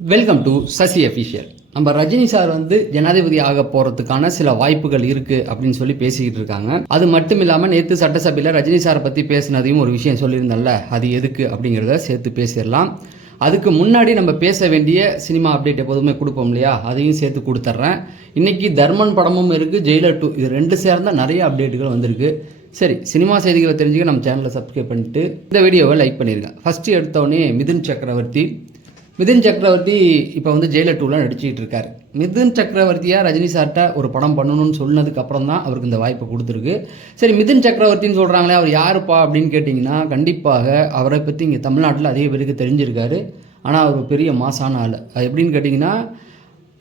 Welcome to Sasi official. நம்ம Rajini sir வந்து ஜனாதிபதி ஆக போகிறதுக்கான சில வாய்ப்புகள் இருக்குது அப்படின்னு சொல்லி பேசிக்கிட்டு இருக்காங்க. அது மட்டும் இல்லாமல் நேற்று சட்டசபையில் ரஜினி சாரை பற்றி பேசினதையும் ஒரு விஷயம் சொல்லியிருந்தேன்ல, அது எதுக்கு அப்படிங்கிறத சேர்த்து பேசிடலாம். அதுக்கு முன்னாடி நம்ம பேச வேண்டிய சினிமா அப்டேட் எப்போதுமே கொடுப்போம் இல்லையா, அதையும் சேர்த்து கொடுத்துட்றேன். இன்றைக்கி தர்மன் படமும் இருக்குது, ஜெயிலர் 2, இது ரெண்டு சேர்ந்தால் நிறைய அப்டேட்டுகள் வந்திருக்கு. சரி, சினிமா செய்திகளை தெரிஞ்சுக்க நம்ம சேனலை சப்ஸ்கிரைப் பண்ணிட்டு இந்த வீடியோவை லைக் பண்ணியிருக்கேன். ஃபஸ்ட்டு எடுத்தோடனே மிதுன் சக்கரவர்த்தி இப்போ வந்து ஜெயிலர் 2ல நடிச்சிட்டு இருக்காரு. மிதுன் சக்கரவர்த்தியா ரஜினி சார்ட்ட ஒரு படம் பண்ணணும்னு சொன்னதுக்கு அப்புறம் தான் அவருக்கு இந்த வாய்ப்பை கொடுத்துருக்கு. சரி, மிதுன் சக்கரவர்த்தின்னு சொல்கிறாங்களே, அவர் யாருப்பா அப்படின்னு கேட்டிங்கன்னா, கண்டிப்பாக அவரை பற்றி இங்கே தமிழ்நாட்டில் அதிக பேருக்கு தெரிஞ்சிருக்காரு. ஆனால் அவர் பெரிய மாசான ஆள். அது எப்படின்னு கேட்டிங்கன்னா,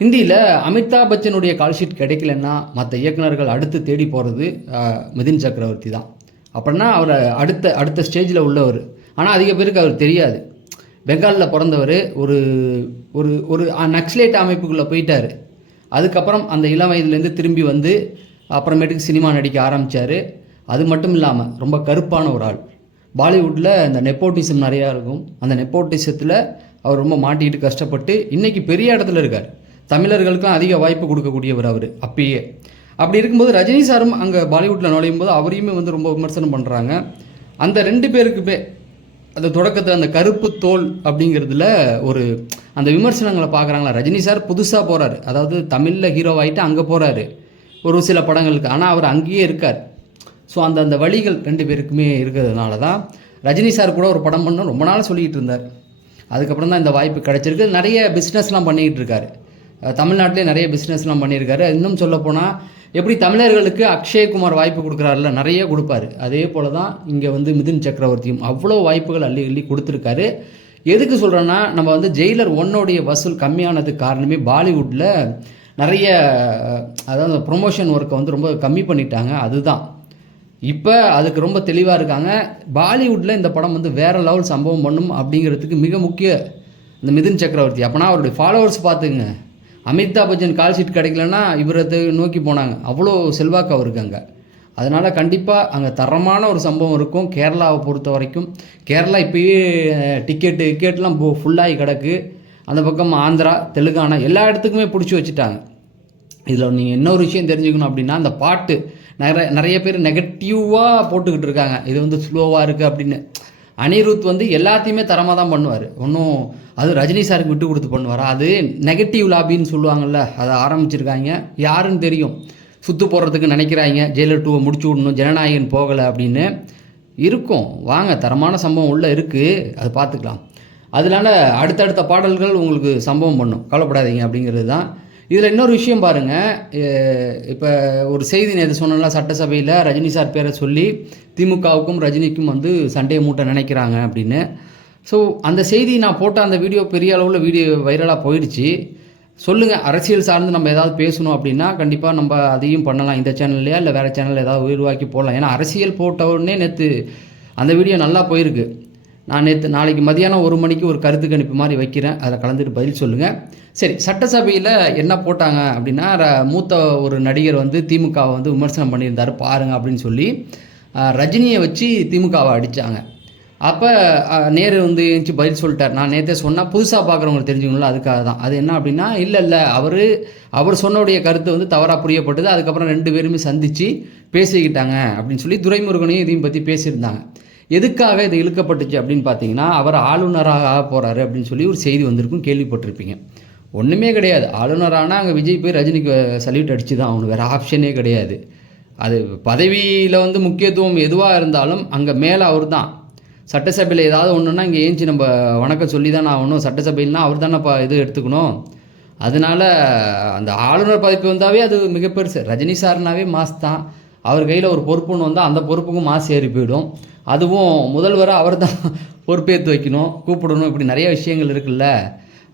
ஹிந்தியில் அமிதாப் பச்சனுடைய கால்ஷீட் கிடைக்கலன்னா மற்ற இயக்குநர்கள் அடுத்து தேடி போகிறது மிதுன் சக்கரவர்த்தி தான். அப்படின்னா அவரை அடுத்த ஸ்டேஜில் உள்ளவர். ஆனால் அதிக பேருக்கு அவர் தெரியாது. பெங்காலில் பிறந்தவர், ஒரு ஒரு ஒரு நக்ஸலைட் அமைப்புக்குள்ளே போயிட்டார். அதுக்கப்புறம் அந்த இளம் வயதுலேருந்து திரும்பி வந்து அப்புறமேட்டுக்கு சினிமா நடிக்க ஆரம்பித்தார். அது மட்டும் இல்லாமல் ரொம்ப கருப்பான ஒரு ஆள். பாலிவுட்டில் இந்த நெப்போட்டிசம் நிறையா இருக்கும். அந்த நெப்போட்டிசத்தில் அவர் ரொம்ப மாட்டிக்கிட்டு கஷ்டப்பட்டு இன்றைக்கி பெரிய இடத்துல இருக்கார். தமிழர்களுக்கும் அதிக வாய்ப்பு கொடுக்கக்கூடியவர் அவர் அப்பயே. அப்படி இருக்கும்போது ரஜினி சாரும் அங்கே பாலிவுட்டில் நுழையும் போது அவரையுமே வந்து ரொம்ப விமர்சனம் பண்ணுறாங்க. அந்த ரெண்டு பேருக்குமே அந்த தொடக்கத்தில் அந்த கருப்பு தோல் அப்படிங்கிறதுல ஒரு அந்த விமர்சனங்களை பார்க்குறாங்களா. ரஜினி சார் புதுசாக போகிறாரு, அதாவது தமிழில் ஹீரோவாகிட்டு அங்கே போகிறாரு ஒரு சில படங்களுக்கு. ஆனால் அவர் அங்கேயே இருக்கார். ஸோ அந்த வழிகள் ரெண்டு பேருக்குமே இருக்கிறதுனால தான் ரஜினி சார் கூட ஒரு படம் பண்ண ரொம்ப நாள் சொல்லிக்கிட்டு இருந்தார். அதுக்கப்புறம் தான் இந்த வாய்ப்பு கிடச்சிருக்கு. நிறைய பிஸ்னஸ்லாம் பண்ணிக்கிட்டு இருக்காரு. தமிழ்நாட்டிலே நிறைய பிஸ்னஸ்லாம் பண்ணியிருக்காரு. இன்னும் சொல்லப்போனால் எப்படி தமிழர்களுக்கு அக்ஷயகுமார் வாய்ப்பு கொடுக்குறாருல, நிறைய கொடுப்பாரு. அதே போல் தான் இங்கே வந்து மிதுன் சக்கரவர்த்தியும் அவ்வளோ வாய்ப்புகள் அள்ளி கொடுத்துருக்காரு. எதுக்கு சொல்கிறேன்னா, நம்ம வந்து ஜெயிலர் 1 வசூல் காரணமே பாலிவுட்டில் நிறைய, அதாவது ப்ரொமோஷன் ஒர்க்கை வந்து ரொம்ப கம்மி பண்ணிட்டாங்க. அதுதான் இப்போ அதுக்கு ரொம்ப தெளிவாக இருக்காங்க. பாலிவுட்டில் இந்த படம் வந்து வேறு லெவல் சம்பவம் பண்ணும் அப்படிங்கிறதுக்கு மிக முக்கிய இந்த மிதுன் சக்கரவர்த்தி. அப்போனா அவருடைய ஃபாலோவர்ஸ் பார்த்துங்க. அமிதாப் பச்சன் கால்ஷீட் கிடைக்கலன்னா இவரை நோக்கி போனாங்க. அவ்வளோ செல்வாக்கு அவருக்கு அங்கே. அதனால் கண்டிப்பாக அங்கே தரமான ஒரு சம்பவம் இருக்கும். கேரளாவை பொறுத்த வரைக்கும் கேரளா இப்போயே டிக்கெட்லாம் ஃபுல்லாகி கிடக்கு. அந்த பக்கம் ஆந்திரா, தெலுங்கானா எல்லா இடத்துக்குமே பிடிச்சி வச்சுட்டாங்க. இதில் நீங்கள் இன்னொரு விஷயம் தெரிஞ்சுக்கணும் அப்படின்னா, அந்த பாட்டு நிறைய பேர் நெகட்டிவாக போட்டுக்கிட்டு இருக்காங்க, இது வந்து ஸ்லோவாக இருக்குது அப்படின்னு. அனிருத் வந்து எல்லாத்தையுமே தரமாக தான் பண்ணுவார். ஒன்றும் அது ரஜினி சாருக்கு விட்டு கொடுத்து பண்ணுவாரா? அது நெகட்டிவ் லாபின்னு சொல்லுவாங்கள்ல, அதை ஆரம்பிச்சிருக்காங்க. யாருன்னு தெரியும், சுற்று போடுறதுக்கு நினைக்கிறாங்க. ஜெயிலர் 2 முடிச்சு விடணும், ஜனநாயகன் போகலை அப்படின்னு இருக்கும். வாங்க, தரமான சம்பவம் உள்ளே இருக்குது, அது பார்த்துக்கலாம். அதனால அடுத்தடுத்த பாடல்கள் உங்களுக்கு சம்பவம் பண்ணும், கவலைப்படாதீங்க அப்படிங்கிறது தான். இதில் இன்னொரு விஷயம் பாருங்கள். இப்போ ஒரு செய்தி நேற்று சொன்னல, சட்டசபையில் ரஜினி சார் பேரை சொல்லி திமுகவுக்கும் ரஜினிக்கும் வந்து சண்டையை மூட்ட நினைக்கிறாங்க அப்படின்னு. ஸோ அந்த செய்தி நான் போட்ட அந்த வீடியோ பெரிய அளவில் வைரலாக போயிடுச்சு. சொல்லுங்கள், அரசியல் சார்ந்து நம்ம ஏதாவது பேசணும் அப்படின்னா கண்டிப்பாக நம்ம அதையும் பண்ணலாம். இந்த சேனல்லையா இல்லை வேறு சேனலில் ஏதாவது உருவாக்கி போடலாம். ஏன்னா அரசியல் போட்ட உடனே நேற்று அந்த வீடியோ நல்லா போயிருக்கு. நான் நாளைக்கு மதியானம் 1 மணிக்கு ஒரு கருத்து கணிப்பு மாதிரி வைக்கிறேன், அதில் கலந்துட்டு பதில் சொல்லுங்கள். சரி, சட்டசபையில் என்ன போட்டாங்க அப்படின்னா, மூத்த ஒரு நடிகர் வந்து திமுகவை வந்து விமர்சனம் பண்ணியிருந்தார் பாருங்கள் அப்படின்னு சொல்லி ரஜினியை வச்சு திமுகவை அடித்தாங்க. அப்போ நேரு வந்து எழுந்துச்சு பதில் சொல்லிட்டார். நான் நேற்றே சொன்னால் புதுசாக பார்க்குறவங்களுக்கு தெரிஞ்சுக்கணும்ல, அதுக்காக தான். அது என்ன அப்படின்னா, இல்லை அவர் சொன்னோடைய கருத்து வந்து தவறாக புரியப்பட்டது. அதுக்கப்புறம் 2 பேருமே சந்தித்து பேசிக்கிட்டாங்க அப்படின்னு சொல்லி துரைமுருகனையும் இதையும் பற்றி பேசியிருந்தாங்க. எதுக்காக இது இழுக்கப்பட்டுச்சு அப்படின்னு பார்த்தீங்கன்னா, அவர் ஆளுநராக ஆக போகிறாரு அப்படின்னு சொல்லி ஒரு செய்தி வந்திருக்கும், கேள்விப்பட்டிருப்பீங்க. ஒன்றுமே கிடையாது. ஆளுநரானால் அங்கே விஜய் போய் ரஜினிக்கு சல்யூட் அடித்து தான் அவனுக்கு வேறு ஆப்ஷனே கிடையாது. அது பதவியில் வந்து முக்கியத்துவம் எதுவாக இருந்தாலும் அங்கே மேலே அவர் தான். சட்டசபையில் ஏதாவது ஒன்றுன்னா இங்கே ஏஞ்சி நம்ம வணக்கம் சொல்லி தானே ஆகணும். சட்டசபையில்னா அவர் தானே இது எடுத்துக்கணும். அதனால் அந்த ஆளுநர் பதவி வந்தாவே அது மிக பெருசு. ரஜினி சார்னாவே மாஸ் தான். அவர் கையில் ஒரு பொறுப்புன்னு வந்தால் அந்த பொறுப்புக்கும் மாசு ஏறி போயிடும். அதுவும் முதல்வராக அவர் தான் பொறுப்பேற்று வைக்கணும், கூப்பிடணும், இப்படி நிறைய விஷயங்கள் இருக்குல்ல.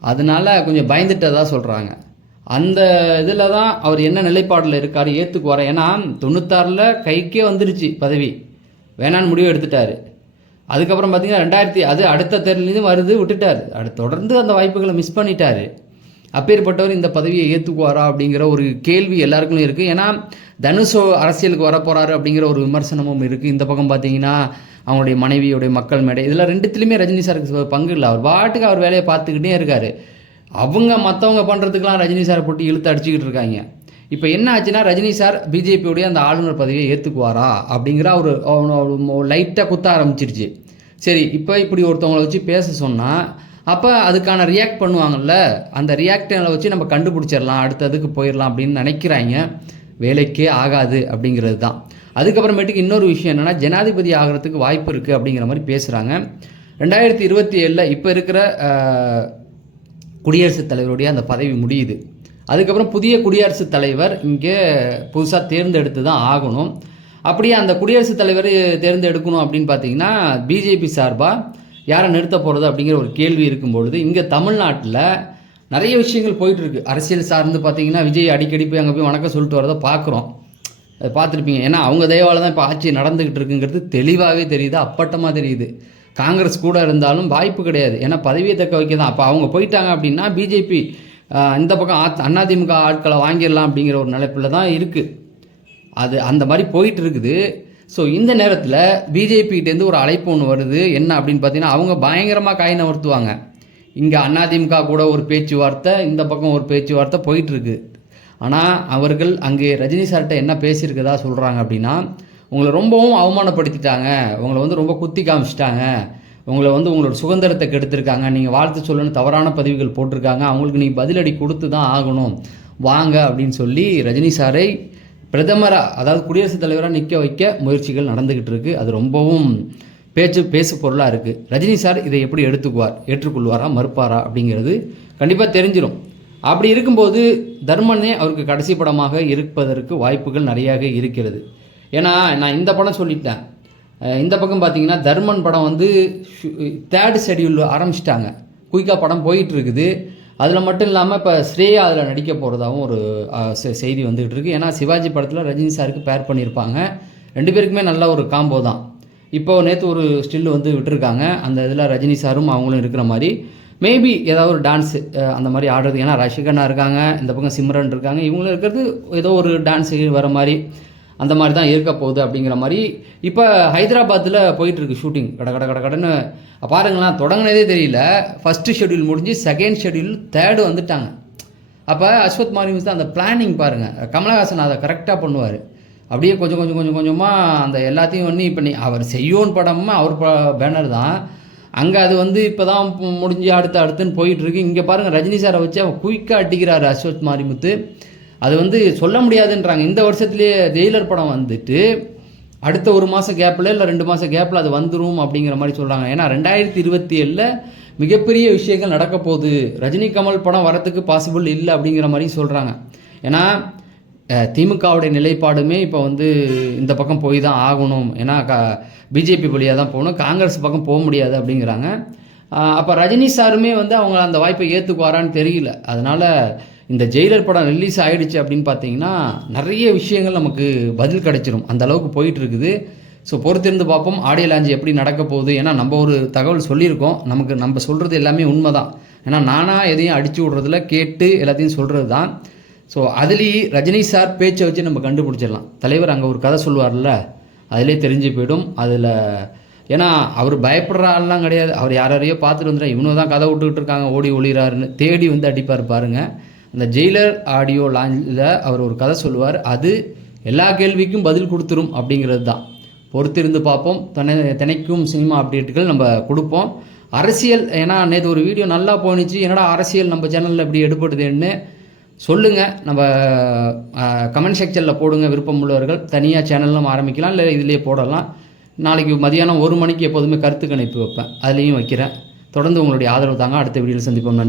அதனால் கொஞ்சம் பயந்துட்டதாக சொல்கிறாங்க. அந்த இதில் தான் அவர் என்ன நிலைப்பாடில் இருக்கார், ஏற்றுக்குவார். ஏன்னா 96 கைக்கே வந்துருச்சு பதவி, வேணான்னு முடிவு எடுத்துட்டார். அதுக்கப்புறம் பார்த்திங்கன்னா அது அடுத்த தேர்தலேருந்து வருது, விட்டுட்டார். தொடர்ந்து அந்த வாய்ப்புகளை மிஸ் பண்ணிட்டார். அப்பேற்பட்டவர் இந்த பதவியை ஏற்றுக்குவாரா அப்படிங்கிற ஒரு கேள்வி எல்லாருக்குமே இருக்குது. ஏன்னா தனுஷோ அரசியலுக்கு வரப்போகிறாரு அப்படிங்கிற ஒரு விமர்சனமும் இருக்குது. இந்த பக்கம் பார்த்தீங்கன்னா அவங்களுடைய மனைவியுடைய மக்கள் மேடை, இதில் ரெண்டுத்துலேயுமே ரஜினி சாருக்கு பங்கு இல்லை. அவர் பாட்டுக்கு அவர் வேலையை பார்த்துக்கிட்டே இருக்கார். அவங்க மற்றவங்க பண்ணுறதுக்கெலாம் ரஜினி சாரை போட்டு இழுத்து அடிச்சுக்கிட்டு இருக்காங்க. இப்போ என்ன ஆச்சுன்னா, ரஜினி சார் பிஜேபியோடைய அந்த ஆளுநர் பதவியை ஏற்றுக்குவாரா அப்படிங்கிற ஒரு லைட்டாக குத்த ஆரம்பிச்சிருச்சு. சரி, இப்போ இப்படி ஒருத்தவங்களை வச்சு பேச சொன்னால் அப்போ அதுக்கான ரியாக்ட் பண்ணுவாங்கள்ல, அந்த ரியாக்டை வச்சு நம்ம கண்டுபிடிச்சிடலாம், அடுத்ததுக்கு போயிடலாம் அப்படின்னு நினைக்கிறாங்க. வேலைக்கே ஆகாது அப்படிங்கிறது தான். அதுக்கப்புறமேட்டுக்கு இன்னொரு விஷயம் என்னென்னா, ஜனாதிபதி ஆகிறதுக்கு வாய்ப்பு இருக்குது அப்படிங்கிற மாதிரி பேசுகிறாங்க. 2027 இப்போ இருக்கிற குடியரசுத் தலைவருடைய அந்த பதவி முடியுது. அதுக்கப்புறம் புதிய குடியரசுத் தலைவர் இங்கே புதுசாக தேர்ந்தெடுத்து தான் ஆகணும். அப்படியே அந்த குடியரசுத் தலைவர் தேர்ந்தெடுக்கணும் அப்படின்னு பார்த்தீங்கன்னா, பிஜேபி சார்பாக யாரை நிறுத்த போகிறது அப்படிங்கிற ஒரு கேள்வி இருக்கும்பொழுது, இங்கே தமிழ்நாட்டில் நிறைய விஷயங்கள் போயிட்டுருக்கு. அரசியல் சார்ந்து பார்த்தீங்கன்னா, விஜய் அடிக்கடி போய் அங்கே போய் வணக்கம் சொல்லிட்டு வரதை பார்க்குறோம். அதை பார்த்துருப்பீங்க. ஏன்னா அவங்க தயவால் தான் இப்போ ஆட்சி நடந்துக்கிட்டு இருக்குங்கிறது தெளிவாகவே தெரியுது, அப்பட்டமாக தெரியுது. காங்கிரஸ் கூட இருந்தாலும் வாய்ப்பு கிடையாது. ஏன்னா பதவியை தக்க வைக்க தான். அப்போ அவங்க போயிட்டாங்க அப்படின்னா பிஜேபி இந்த பக்கம் அதிமுக ஆட்களை வாங்கிடலாம் அப்படிங்கிற ஒரு நிலைப்பில் தான் இருக்குது. அது அந்த மாதிரி போயிட்டு இருக்குது. ஸோ இந்த நேரத்தில் பிஜேபிகிட்டேருந்து ஒரு அழைப்பு ஒன்று வருது. என்ன அப்படின்னு பார்த்தீங்கன்னா, அவங்க பயங்கரமாக காய் நகர்த்துவாங்க. இங்கே அதிமுக கூட ஒரு பேச்சுவார்த்தை, இந்த பக்கம் ஒரு பேச்சுவார்த்தை போயிட்டுருக்கு. ஆனால் அவர்கள் அங்கே ரஜினி சார்கிட்ட என்ன பேசியிருக்கதா சொல்கிறாங்க அப்படின்னா, உங்களை ரொம்பவும் அவமானப்படுத்திட்டாங்க, உங்களை வந்து ரொம்ப குத்தி காமிச்சிட்டாங்க, உங்களை வந்து உங்களோட சுதந்திரத்தை கெடுத்திருக்காங்க, நீங்கள் வாழ்த்து சொல்லணும்னு தவறான பதிவுகள் போட்டிருக்காங்க, அவங்களுக்கு நீங்கள் பதிலடி கொடுத்து தான் ஆகணும், வாங்க அப்படின்னு சொல்லி ரஜினி சாரை பிரதமராக, அதாவது குடியரசுத் தலைவராக நிற்க வைக்க முயற்சிகள் நடந்துக்கிட்டு இருக்குது. அது ரொம்பவும் பேசு பொருளாக இருக்குது. ரஜினி சார் இதை எப்படி ஏற்றுக்கொள்வாரா மறுப்பாரா அப்படிங்கிறது கண்டிப்பாக தெரிஞ்சிடும். அப்படி இருக்கும்போது தர்மனே அவருக்கு கடைசி படமாக இருப்பதற்கு வாய்ப்புகள் நிறையாக இருக்கிறது. ஏன்னா நான் இந்த படம் சொல்லிட்டேன். இந்த பக்கம் பார்த்தீங்கன்னா தர்மன் படம் வந்து 3rd ஷெட்யூல் ஆரம்பிச்சிட்டாங்க. குயிக்காக படம் போயிட்டுருக்குது. அதில் மட்டும் இல்லாமல் இப்போ ஸ்ரேயா அதில் நடிக்க போகிறதாகவும் ஒரு செய்தி வந்துகிட்டு இருக்குது. ஏன்னா சிவாஜி படத்தில் ரஜினி சாருக்கு பேர் பண்ணியிருப்பாங்க. 2 பேருக்குமே நல்ல ஒரு காம்போ தான். இப்போ நேற்று ஒரு ஸ்டில் வந்து விட்டுருக்காங்க. அந்த இதில் ரஜினி சாரும் அவங்களும் இருக்கிற மாதிரி மேபி ஏதாவது ஒரு டான்ஸு அந்த மாதிரி ஆடுறது. ஏன்னா ரஷிகண்ணா இருக்காங்க, இந்த பக்கம் சிம்ரன் இருக்காங்க, இவங்களும் இருக்கிறது ஏதோ ஒரு டான்ஸு வர மாதிரி அந்த மாதிரி தான் இருக்க போகுது அப்படிங்கிற மாதிரி இப்போ ஹைதராபாத்தில் போயிட்டுருக்கு ஷூட்டிங். கடன்னு பாருங்களேன், தொடங்கினதே தெரியல. ஃபஸ்ட்டு ஷெட்யூல் முடிஞ்சு 2nd ஷெட்யூல் 3rd வந்துட்டாங்க. அப்போ அஸ்வத் மாரிமுத்து தான் அந்த பிளானிங் பாருங்கள். கமலஹாசன் அதை கரெக்டாக பண்ணுவார். அப்படியே கொஞ்சமாக அந்த எல்லாத்தையும் வந்து இப்போ அவர் செய்யோன் படமும் அவர் பேனர் தான். அங்கே அது வந்து இப்போ தான் முடிஞ்சு அடுத்துன்னு போயிட்டுருக்கு. இங்கே பாருங்கள், ரஜினி சாரை வச்சு அவர் குயிக்காக அடிக்கிறார் அஸ்வத் மாரிமுத்து. அது வந்து சொல்ல முடியாதுன்றாங்க. இந்த வருஷத்துலேயே ஜெயிலர் படம் வந்துட்டு அடுத்த 1 மாதம் கேப்பில் இல்லை 2 மாதம் கேப்பில் அது வந்துடும் அப்படிங்கிற மாதிரி சொல்கிறாங்க. ஏன்னா 2027 மிகப்பெரிய விஷயங்கள் நடக்க போகுது. ரஜினி கமல் படம் வரத்துக்கு பாசிபிள் இல்லை அப்படிங்கிற மாதிரி சொல்கிறாங்க. ஏன்னா திமுகவுடைய நிலைப்பாடுமே இப்போ வந்து இந்த பக்கம் போய் தான் ஆகணும். ஏன்னா பிஜேபி வழியாக தான் போகணும், காங்கிரஸ் பக்கம் போக முடியாது அப்படிங்கிறாங்க. அப்போ ரஜினி சாருமே வந்து அவங்க அந்த வாய்ப்பை ஏற்றுக்குவாரான்னு தெரியல. அதனால் இந்த ஜெயிலர் படம் ரிலீஸ் ஆகிடுச்சு அப்படின்னு பார்த்தீங்கன்னா நிறைய விஷயங்கள் நமக்கு பதில் கிடைச்சிடும். அந்த அளவுக்கு போயிட்டு இருக்குது. ஸோ பொறுத்திருந்து பார்ப்போம் ஆடியோ லான்ச் எப்படி நடக்க போகுது. ஏன்னா நம்ம ஒரு தகவல் சொல்லியிருக்கோம், நம்ம சொல்கிறது எல்லாமே உண்மை தான். ஏன்னா நானாக எதையும் அடித்து விட்றதில்ல, கேட்டு எல்லாத்தையும் சொல்கிறது தான். ஸோ அதுலேயே ரஜினி சார் பேச்சை வச்சு நம்ம கண்டுபிடிச்சிடலாம். தலைவர் அங்கே ஒரு கதை சொல்லுவார்ல, அதிலே தெரிஞ்சு போயிடும். அதில் ஏன்னா அவர் பயப்படுற ஆள்லாம் கிடையாது. அவர் யாரையோ பார்த்துட்டு வந்துடுறா, இவனு தான் கதை விட்டுக்கிட்டு இருக்காங்க, ஓடி ஒளிறாருன்னு தேடி வந்து அடிப்பார் பாருங்கள். அந்த ஜெயிலர் ஆடியோ லான்ச்சில் அவர் ஒரு கதை சொல்லுவார், அது எல்லா கேள்விக்கும் பதில் கொடுத்துரும் அப்படிங்கிறது தான். பொறுத்திருந்து பார்ப்போம். தினைக்கும் சினிமா அப்டேட்டுகள் நம்ம கொடுப்போம். அரசியல், ஏன்னா நேற்று ஒரு வீடியோ நல்லா போணுச்சு, என்னடா அரசியல் நம்ம சேனலில் இப்படி எடுப்படுதுன்னு சொல்லுங்கள். நம்ம கமெண்ட் செக்ஷனில் போடுங்க. விருப்பம் உள்ளவர்கள் தனியாக சேனலும் ஆரம்பிக்கலாம், இல்லை இதிலே போடலாம். நாளைக்கு மதியானம் 1 மணிக்கு எப்போதுமே கருத்து கணிப்பு வைப்பேன், அதுலேயும் வைக்கிறேன். தொடர்ந்து உங்களுடைய ஆதரவு தாங்க. அடுத்த வீடியோவில் சந்திப்போம். நன்றி.